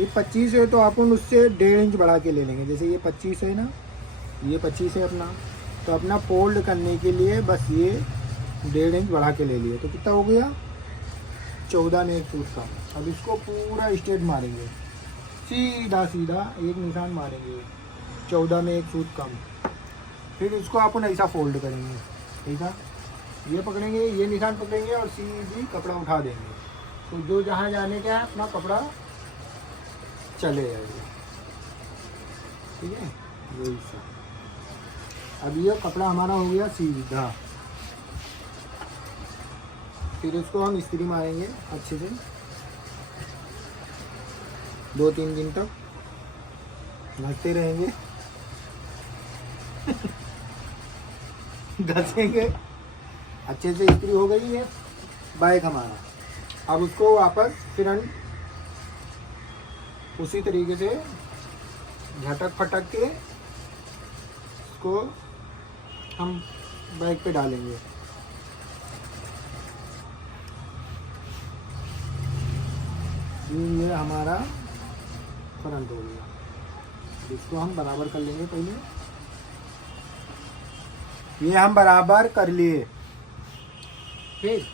ये 25 है तो अपन उससे 1.5 इंच बढ़ा के ले लेंगे। जैसे ये 25 है ना, ये 25 है अपना, तो अपना फोल्ड करने के लिए बस ये 1.5 इंच बढ़ा के ले लिए, तो कितना हो गया 14 में 1 फुट का। अब इसको पूरा स्ट्रेट मारेंगे, सीधा सीधा एक निशान मारेंगे, 14 में 1 फुट कम। फिर इसको अपन ऐसा फोल्ड करेंगे, ठीक है, ये पकड़ेंगे, ये निशान पकड़ेंगे और सीधी कपड़ा उठा देंगे, तो जो जहाँ जाने का है अपना कपड़ा चले जाएगा, ठीक है। यही सा अब ये कपड़ा हमारा हो गया सीधा। फिर इसको हम इस्त्री मारेंगे अच्छे से 2-3 दिन तक, घसते रहेंगे घसेंगे, अच्छे से इस्त्री हो गई है बैग हमारा। अब उसको वापस फिर हम उसी तरीके से झटक फटक के इसको हम बैग पे डालेंगे। ये हमारा फ्रंट हो गया। इसको हम बराबर कर लेंगे पहले, ये हम बराबर कर लिए। फिर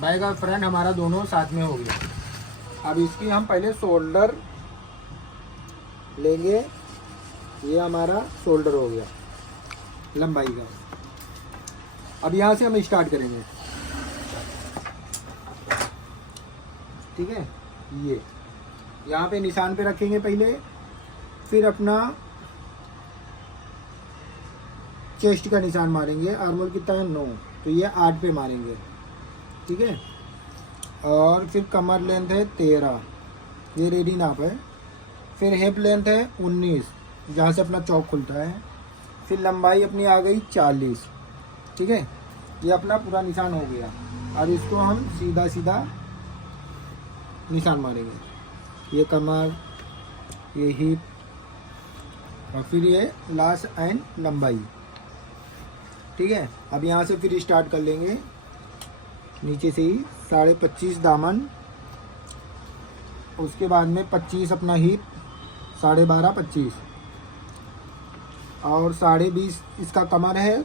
बैक और फ्रंट हमारा दोनों साथ में हो गया। अब इसकी हम पहले शोल्डर लेंगे, ये हमारा शोल्डर हो गया लंबाई का। अब यहाँ से हम स्टार्ट करेंगे, ठीक है। ये यहाँ पे निशान पे रखेंगे पहले, फिर अपना चेस्ट का निशान मारेंगे। आर्मोल कितना है 9, तो ये 8 पे मारेंगे, ठीक है। और फिर कमर लेंथ है 13, ये रेडी नाप है। फिर हिप लेंथ है 19, जहाँ से अपना चौक खुलता है। फिर लंबाई अपनी आ गई 40, ठीक है। ये अपना पूरा निशान हो गया। अब इसको हम सीधा सीधा निशान मारेंगे, ये कमर, ये हिप और फिर ये लास्ट एंड लंबाई, ठीक है। अब यहाँ से फिर स्टार्ट कर लेंगे नीचे से ही 25.5 दामन, उसके बाद में 25 अपना हिप, 12.5 25 और 20.5 इसका कमर है,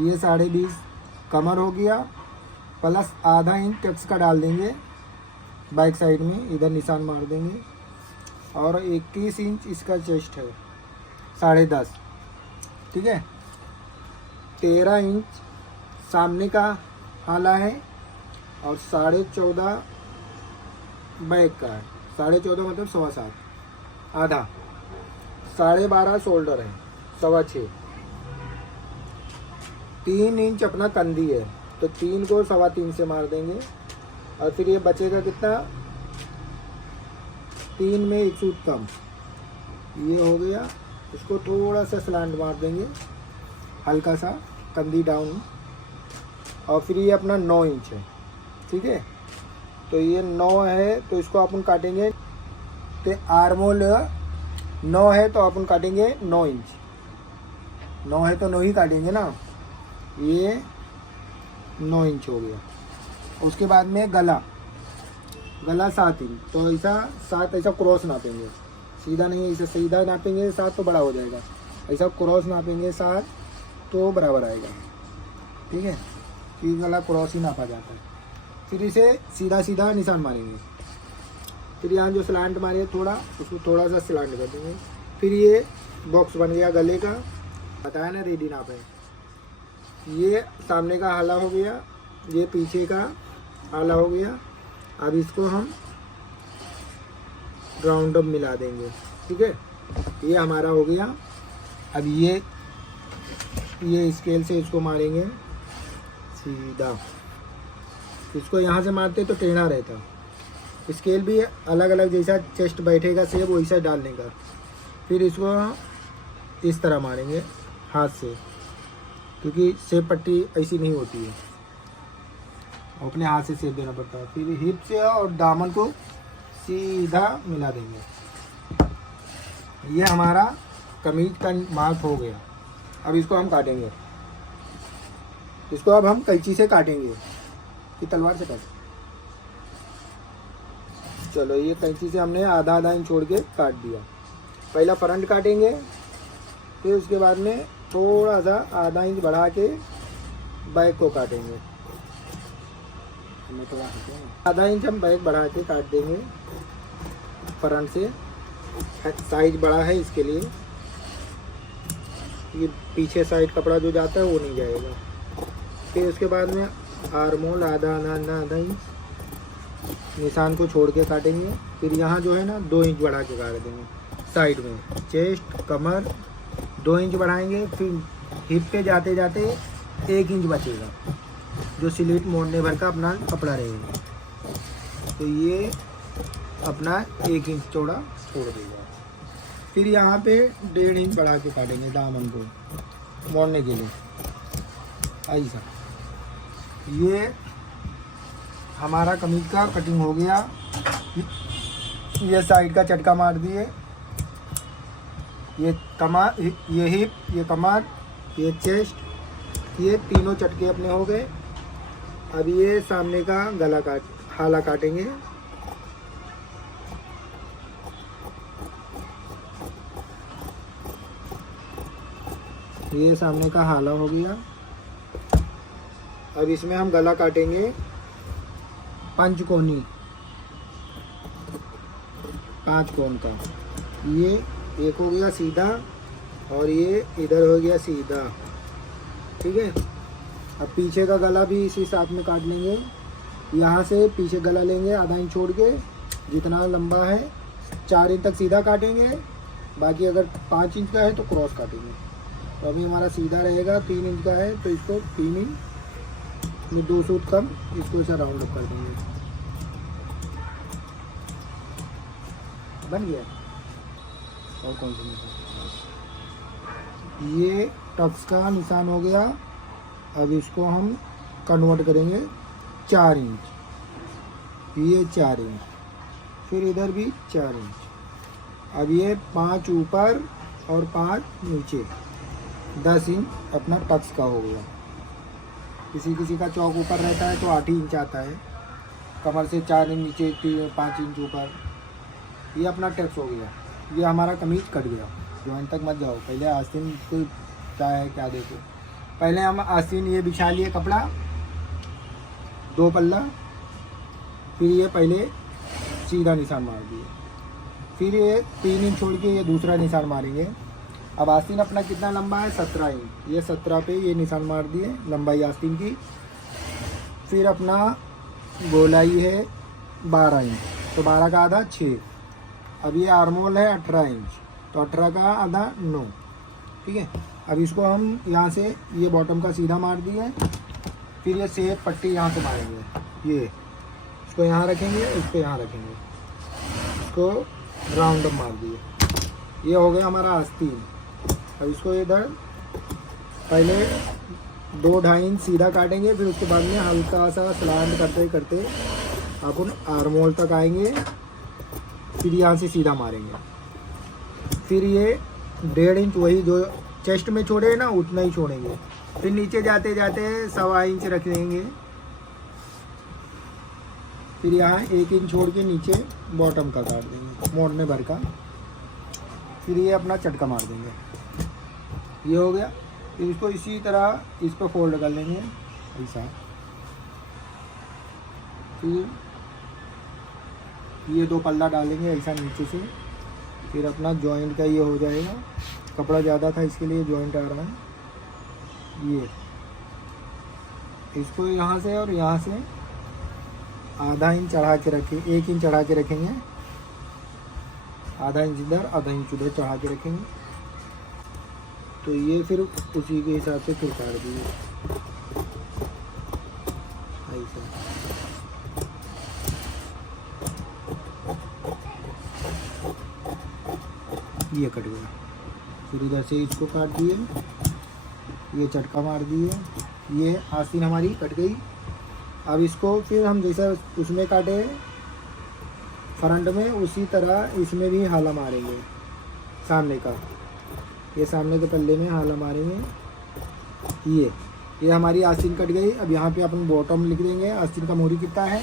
ये 20.5 कमर हो गया, प्लस आधा इंच टक्स का डाल देंगे बैक साइड में, इधर निशान मार देंगे। और 21 इंच इसका चेस्ट है, 10.5, ठीक है। 13 इंच सामने का हाला है और 14.5 बैक का है। 14.5 मतलब 7.25, आधा। 12.5 शोल्डर है, 6.25। 3 इंच अपना कंधी है, तो 3 को 3.25 से मार देंगे। और फिर ये बचेगा कितना 3 में 1 सूट कम, ये हो गया। इसको थोड़ा सा स्लैंट मार देंगे, हल्का सा कंधी डाउन। और फिर ये अपना 9 इंच है, ठीक है। तो ये 9 है, तो इसको अपन काटेंगे, तो आर्मोल 9 है तो अपन काटेंगे 9 इंच। 9 है तो 9 ही काटेंगे ना, ये 9 इंच हो गया। उसके बाद में गला 7 इंच, तो ऐसा 7 ऐसा क्रॉस नापेंगे, सीधा नहीं, ऐसा सीधा नापेंगे 7 तो बड़ा हो जाएगा, ऐसा क्रॉस नापेंगे 7 तो बराबर आएगा, ठीक है। कि गला क्रॉस ही नापा जाता है। फिर इसे सीधा सीधा निशान मारेंगे। फिर यहाँ जो स्लांट मारे थोड़ा, उसको थोड़ा सा स्लांट कर देंगे। फिर ये बॉक्स बन गया गले का, बताया ना रेडी नाप है। ये सामने का हाला हो गया, ये पीछे का हाला हो गया। अब इसको हम राउंड अप मिला देंगे, ठीक है। ये हमारा हो गया। अब ये स्केल से इसको मारेंगे सीधा, इसको यहाँ से मारते तो टेढ़ा रहता। स्केल भी अलग अलग, जैसा चेस्ट बैठेगा सेब वैसा डालने का। फिर इसको इस तरह मारेंगे हाथ से, क्योंकि सेब पट्टी ऐसी नहीं होती है, अपने हाथ से सेब देना पड़ता है। फिर हिप से और दामन को सीधा मिला देंगे। ये हमारा कमीज का मार्क हो गया। अब इसको हम काटेंगे, इसको अब हम कैंची से काटेंगे कि तलवार से काटें। चलो ये कैंची से हमने आधा आधा इंच छोड़ के काट दिया। पहला फ्रंट काटेंगे, फिर उसके बाद में थोड़ा सा आधा इंच बढ़ा के बैक को काटेंगे। आधा इंच हम बैक बढ़ा के काट देंगे फ्रंट से। साइज बड़ा है इसके लिए, ये पीछे साइड कपड़ा जो जाता है वो नहीं जाएगा। फिर उसके बाद में आर्मोल आधा आधा इंच निशान को छोड़ के काटेंगे। फिर यहाँ जो है ना 2 इंच बढ़ा के काट देंगे साइड में। चेस्ट कमर 2 इंच बढ़ाएंगे। फिर हिप पे जाते जाते 1 इंच बचेगा जो स्लिट मोड़ने भर का अपना कपड़ा रहेगा। तो ये अपना 1 इंच चौड़ा छोड़ देगा। फिर यहाँ पे 1.5 इंच बढ़ा के काटेंगे दामन को मोड़ने के लिए ऐसा। ये हमारा कमीज का कटिंग हो गया। ये साइड का चटका मार दिए, ये कमर, ये हिप, ये कमर, ये चेस्ट, ये तीनों चटके अपने हो गए। अब ये सामने का गला हाला काटेंगे। ये सामने का हाला हो गया। अब इसमें हम गला काटेंगे पंचकोनी 5 कोण का। ये एक हो गया सीधा और ये इधर हो गया सीधा, ठीक है। अब पीछे का गला भी इसी साथ में काट लेंगे। यहाँ से पीछे गला लेंगे आधा इंच छोड़ के, जितना लंबा है 4 इंच तक सीधा काटेंगे। बाकी अगर 5 इंच का है तो क्रॉस काटेंगे। तो अभी हमारा सीधा रहेगा, 3 इंच का है तो इसको 3 इंच में 2 सूत कम इसको ऐसा राउंड अप कर देंगे। बन गया। और कौन सा निशान? ये टक्स का निशान हो गया। अब इसको हम कन्वर्ट करेंगे 4 इंच। ये 4 इंच, फिर इधर भी 4 इंच। अब ये 5 ऊपर और 5 नीचे, 10 इंच अपना टक्स का हो गया। किसी किसी का चौक ऊपर रहता है तो 8 इंच आता है, कमर से 4 इंच नीचे 5 इंच ऊपर। ये अपना टक्स हो गया। ये हमारा कमीज कट गया। जॉइंट तक मत जाओ, पहले आस्तीन को क्या है क्या देखो। पहले हम आस्तीन ये बिछा लिए कपड़ा 2 पल्ला, फिर ये पहले सीधा निशान मार दिए, फिर ये 3 इंच छोड़ के ये दूसरा निशान मारेंगे। अब आस्तीन अपना कितना लंबा है 17 इंच, ये 17 पे ये निशान मार दिए लंबाई आस्तीन की। फिर अपना गोलाई है 12 इंच, तो 12 का आधा 6। अब ये आर्मोल है 18 इंच, तो 18 का आधा 9, ठीक है। अब इसको हम यहाँ से ये बॉटम का सीधा मार दिए। फिर ये सेफ पट्टी यहाँ से मारेंगे। ये इसको यहाँ रखेंगे, इसको यहाँ रखेंगे, इसको राउंड अप मार दिए। ये हो गया हमारा आस्तीन। अब इसको इधर पहले 2-2.5 इंच सीधा काटेंगे, फिर उसके बाद में हल्का सा स्लैंड करते करते अपन आर्मोल तक आएंगे। फिर यहाँ से सीधा मारेंगे। फिर ये 1.5 इंच वही जो चेस्ट में छोड़े ना उतना ही छोड़ेंगे। फिर नीचे जाते जाते 1.25 इंच रख देंगे। फिर यहाँ 1 इंच छोड़ के नीचे बॉटम का काट देंगे मोड़ने भर का। फिर ये अपना चटका मार देंगे। ये हो गया। फिर इसको इसी तरह इस पर फोल्ड कर लेंगे ऐसा। फिर ये 2 पल्ला डालेंगे ऐसा नीचे से। फिर अपना जॉइंट का ये हो जाएगा। कपड़ा ज़्यादा था इसके लिए जॉइंट आ रहा है। ये इसको यहाँ से और यहाँ से आधा इंच चढ़ा के रखें, 1 इंच चढ़ा के रखेंगे। आधा इंच इधर आधा इंच उधर चढ़ा के रखेंगे। तो ये फिर उसी के हिसाब से फिर काट दिए ऐसा। ये कट गया। फिर इधर से इसको काट दिए, ये चटका मार दिए। ये आस्तीन हमारी कट गई। अब इसको फिर हम जैसा उसमें काटे फ्रंट में, उसी तरह इसमें भी हाला मारेंगे सामने का। ये सामने के पल्ले में हाला मारेंगे। ये हमारी आस्तीन कट गई। अब यहाँ पे अपन बॉटम लिख देंगे। आस्तीन का मोहरी कितना है,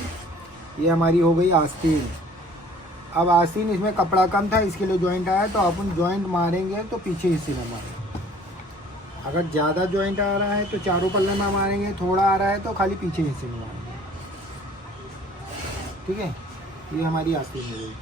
ये हमारी हो गई आस्तीन। अब आस्तीन इसमें कपड़ा कम था, इसके लिए जॉइंट आया, तो अपन जॉइंट मारेंगे तो पीछे हिस्से में मारेंगे। अगर ज़्यादा जॉइंट आ रहा है तो चारों पल्ले में मारेंगे, थोड़ा आ रहा है तो खाली पीछे हिस्से में मारेंगे। ठीक है, ये हमारी आस्तीन हो गई।